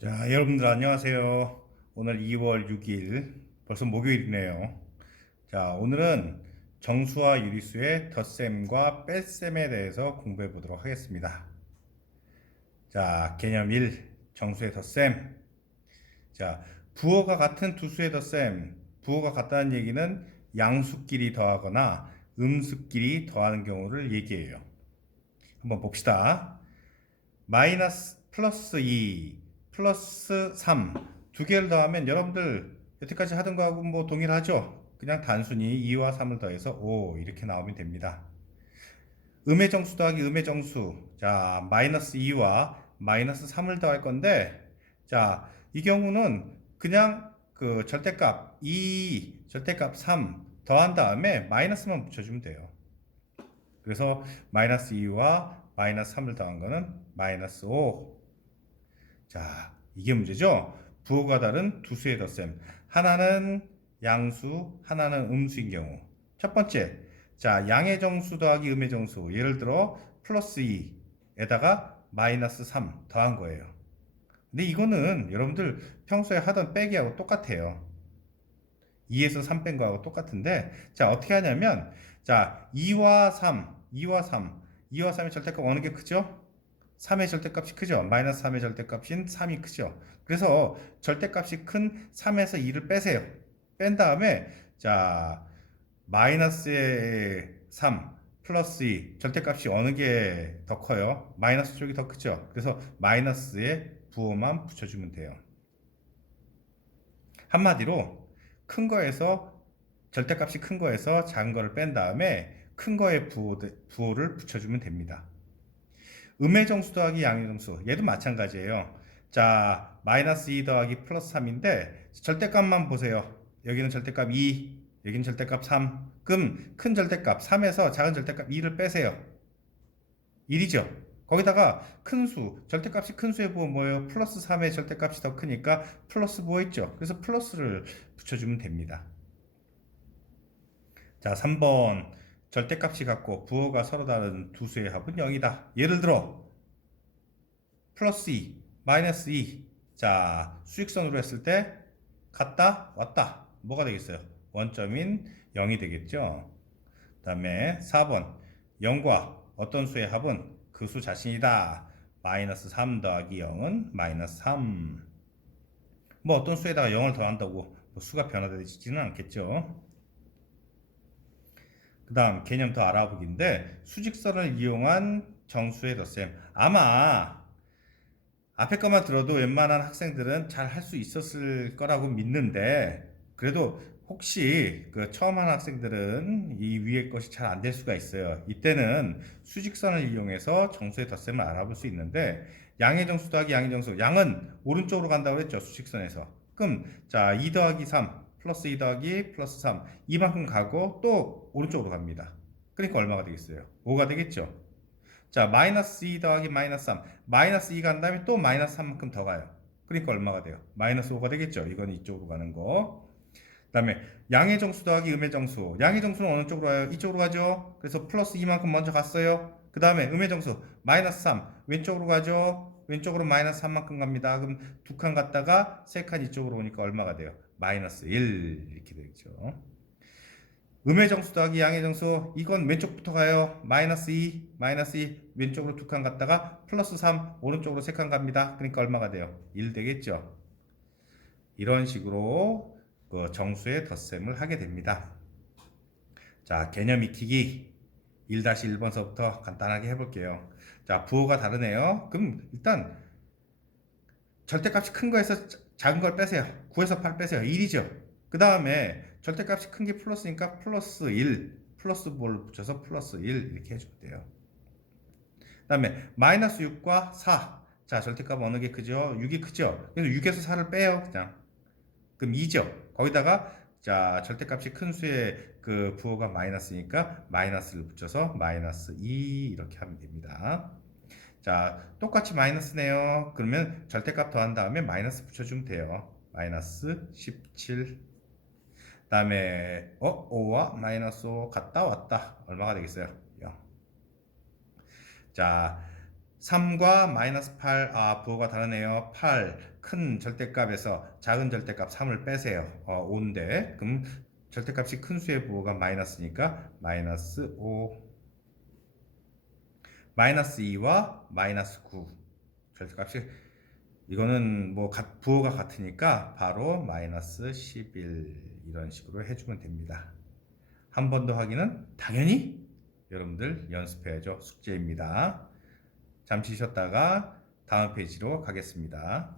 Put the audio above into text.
자, 여러분들 안녕하세요. 오늘 2월 6일, 벌써 목요일이네요. 자, 오늘은 정수와 유리수의 덧셈과 뺄셈에 대해서 공부해 보도록 하겠습니다. 자, 개념 1, 정수의 덧셈. 자, 부호가 같은 두 수의 덧셈. 부호가 같다는 얘기는 양수끼리 더하거나 음수끼리 더하는 경우를 얘기해요. 한번 봅시다. 마이너스 플러스 2 플러스 3 두 개를 더하면 여러분들 여태까지 하던 거하고 뭐 동일하죠? 그냥 단순히 2와 3을 더해서 5 이렇게 나오면 됩니다. 음의 정수 더하기 음의 정수 자 마이너스 2와 마이너스 3을 더할 건데 자 이 경우는 그냥 그 절대값 2 절대값 3 더한 다음에 마이너스만 붙여주면 돼요. 그래서 마이너스 2와 마이너스 3을 더한 거는 마이너스 5. 자, 이게 문제죠? 부호가 다른 두 수의 덧셈. 하나는 양수, 하나는 음수인 경우. 첫 번째, 자, 양의 정수 더하기 음의 정수. 예를 들어, 플러스 2에다가 마이너스 3 더한 거예요. 근데 이거는 여러분들 평소에 하던 빼기하고 똑같아요. 2에서 3 뺀 거하고 똑같은데, 자, 어떻게 하냐면, 자, 2와 3, 2와 3, 2와 3의 절대값 어느 게 크죠? 3의 절대값이 크죠? 마이너스 3의 절대값인 3이 크죠? 그래서 절대값이 큰 3에서 2를 빼세요. 뺀 다음에, 자, 마이너스의 3, 플러스 2, 절대값이 어느 게 더 커요? 마이너스 쪽이 더 크죠? 그래서 마이너스에 부호만 붙여주면 돼요. 한마디로, 큰 거에서, 절대값이 큰 거에서 작은 거를 뺀 다음에 큰 거에 부호, 부호를 붙여주면 됩니다. 음의 정수 더하기 양의 정수 얘도 마찬가지예요. 자 마이너스 2 더하기 플러스 3인데 절대값만 보세요. 여기는 절대값 2 여기는 절대값 3 그럼 큰 절대값 3에서 작은 절대값 2를 빼세요. 1이죠. 거기다가 큰 수, 절대값이 큰 수의 부호 뭐예요? 플러스 3의 절대값이 더 크니까 플러스 부호 있죠. 그래서 플러스를 붙여주면 됩니다. 자, 3번. 절대값이 같고 부호가 서로 다른 두 수의 합은 0이다. 예를 들어 플러스 2, 마이너스 2. 자, 수직선으로 했을 때 갔다 왔다. 뭐가 되겠어요? 원점인 0이 되겠죠. 그 다음에 4번 0과 어떤 수의 합은 그 수 자신이다. 마이너스 3 더하기 0은 마이너스 3. 뭐 어떤 수에다가 0을 더한다고 뭐 수가 변화되지는 않겠죠. 그 다음 개념 더 알아보기인데 수직선을 이용한 정수의 덧셈 아마 앞에 것만 들어도 웬만한 학생들은 잘 할 수 있었을 거라고 믿는데 그래도 혹시 그 처음 하는 학생들은 이 위에 것이 잘 안 될 수가 있어요. 이때는 수직선을 이용해서 정수의 덧셈을 알아볼 수 있는데 양의 정수 더하기 양의 정수. 양은 오른쪽으로 간다고 했죠 수직선에서. 그럼 자2 더하기 3 플러스 2 더하기 플러스 3 이만큼 가고 또 오른쪽으로 갑니다. 그러니까 얼마가 되겠어요? 5가 되겠죠. 자 마이너스 2 더하기 마이너스 3 마이너스 2 간 다음에 또 마이너스 3만큼 더 가요. 그러니까 얼마가 돼요? 마이너스 5가 되겠죠. 이건 이쪽으로 가는 거. 그 다음에 양의 정수 더하기 음의 정수 양의 정수는 어느 쪽으로 가요? 이쪽으로 가죠. 그래서 플러스 2만큼 먼저 갔어요. 그 다음에 음의 정수 마이너스 3 왼쪽으로 가죠. 왼쪽으로 마이너스 3만큼 갑니다. 그럼 두 칸 갔다가 세 칸 이쪽으로 오니까 얼마가 돼요? 마이너스 1 이렇게 되죠. 음의 정수 더하기 양의 정수 이건 왼쪽부터 가요. 마이너스 2, 마이너스 2 왼쪽으로 두 칸 갔다가 플러스 3 오른쪽으로 세 칸 갑니다. 그러니까 얼마가 돼요? 1 되겠죠. 이런 식으로 그 정수의 덧셈을 하게 됩니다. 자 개념 익히기 1-1번서부터 간단하게 해볼게요. 자 부호가 다르네요. 그럼 일단 절대값이 큰 거에서 작은 걸 빼세요. 9에서 8 빼세요. 1이죠. 그 다음에 절대값이 큰 게 플러스니까 플러스 1, 플러스 볼을 붙여서 플러스 1 이렇게 해주면 돼요. 그 다음에 마이너스 6과 4. 자, 절대값 어느 게 크죠? 6이 크죠? 그래서 6에서 4를 빼요. 그냥. 그럼 2죠. 거기다가 자, 절대값이 큰 수의 그 부호가 마이너스니까 마이너스를 붙여서 마이너스 2 이렇게 하면 됩니다. 자, 똑같이 마이너스네요. 그러면 절대값 더한 다음에 마이너스 붙여주면 돼요. 마이너스 17. 다음에 어 5와 마이너스 5 갔다 왔다. 얼마가 되겠어요? 0. 자, 3과 마이너스 8, 아, 부호가 다르네요. 8, 큰 절대값에서 작은 절대값 3을 빼세요. 어, 5인데, 그럼 절대값이 큰 수의 부호가 마이너스니까 마이너스 5, 마이너스 2와 마이너스 9. 절대값이, 이거는 뭐 가- 부호가 같으니까 바로 마이너스 11 이런 식으로 해주면 됩니다. 한 번 더 확인은 당연히 여러분들 연습해야죠. 숙제입니다. 잠시 쉬었다가 다음 페이지로 가겠습니다.